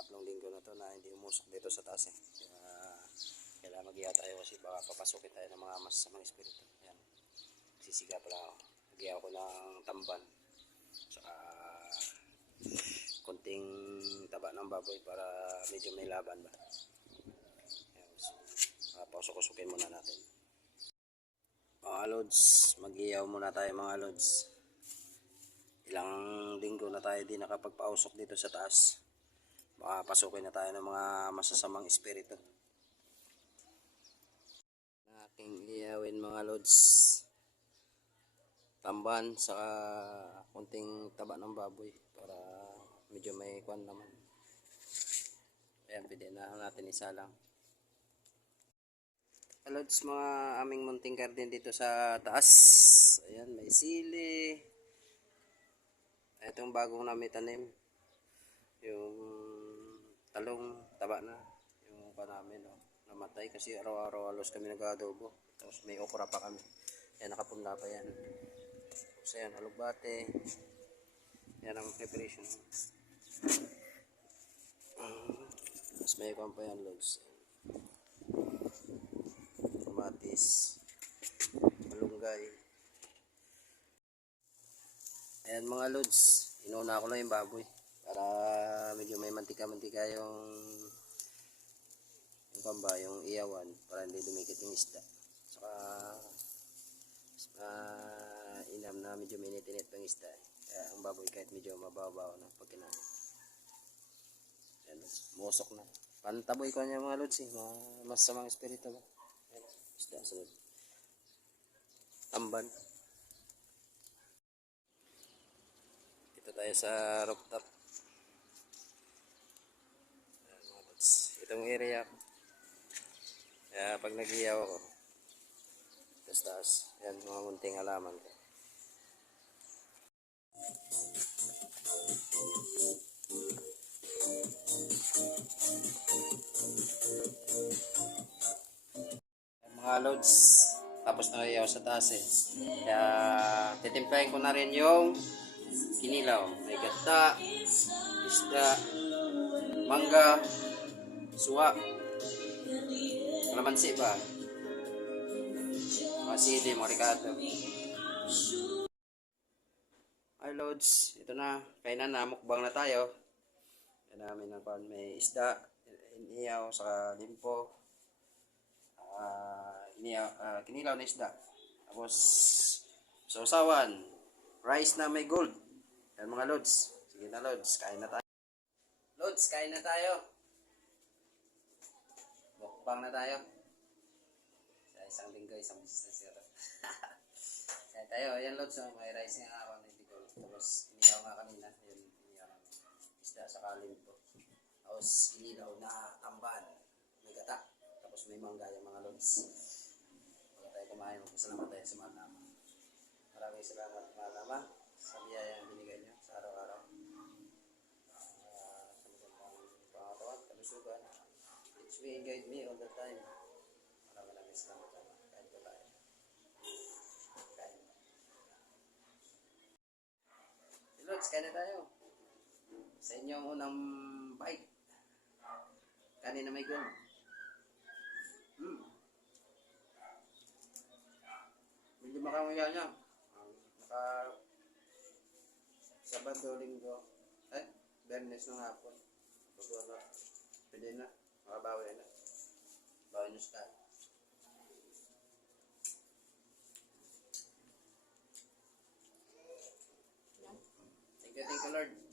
pangatlong linggo na to na hindi umusok dito sa taas eh. Kaya kailangan mag-iha tayo kasi baka papasukin tayo ng mga masasamang espiritu. Yan. Sisiga pala ako. Mag-iha ako ng tamban. Saka konting taba ng baboy para medyo may laban ba. Yan. So, pausok-usukin muna natin. Mga lods, mag-ihaw muna tayo mga lods. Ilang linggo na tayo di nakapagpausok dito sa taas. Baka pasukin na tayo ng mga masasamang espiritu. Aking ihawin mga lods. Tamban saka kunting taba ng baboy para medyo may kwan naman. Ayan, pwede na natin isalang. Lods, mga aming munting garden dito sa taas. Ayan, may sili. Itong bagong namin tanim. Yung talong, taba na. Yung pa namin, no, namatay kasi araw-araw halos kami nag-adobo. Tapos may okra pa kami. Ayan, nakapunla pa yan. Tapos ayan, alugbate. Yan ang preparation. Tapos may kwan pa yan, lods. Kamatis. Malunggay. Ayan mga lods, inuna ko lang yung baboy para medyo may mantika-mantika yung kamba, yung iyawan para hindi dumikit yung isda. Saka inam na medyo minit-init pang isda. Kaya ang baboy kahit medyo mababaw na pag kinain. Ayan lods, musok na. Pantaboy ko niya mga lods eh, masamang espiritu ba. Ayan, isda sunod. Tamban. Tayo sa rooftop. Ayan, mga lods. Itong area kaya pag nag-iyaw ako taas, yan mga munting halaman ko. Mga lods, tapos na iyaw sa taas eh. Kaya titimplahin ko na rin yung kinilaw. May gata, isda, mangga, suwa, kalamansi ba? Mga sili, mga ricado. Ay lods, ito na. Kainan na, mukbang na tayo. Yan namin na may isda, iniyaw, saka limpo. Kinilaw na isda. Tapos, sausawan. Rice na may gold. Yan mga lods. Sige na lods, kain na tayo. Lods, kain na tayo. Mukbang na tayo. Sa isang linggo, isang business na kain tayo. Ayan lods, may rice nga ako. Tapos, iniyaw nga kanina. Yun, iniyaw isda sa kalim po. Tapos, inilaw na tamban. May gata. Tapos, may mangga yung mga lods. Pagka tayo kumain, magpasalamat tayo sa mga nama. Maraming salamat mga nama sa biyaya yung binigay nyo sa araw-araw. Sa magandang pangatawan, kalusugan. Teach me and guide me all the time. Maraming salamat nama. Kain po tayo. Kain. Lods, kain na tayo. Sa inyong unang bite. Kanin na may gold. Medyo makamuya niya. Sabado, linggo, Bernes ng hapon. Pagwala, pwede na, makabawi na. Bawi nyo sa Thank you Lord.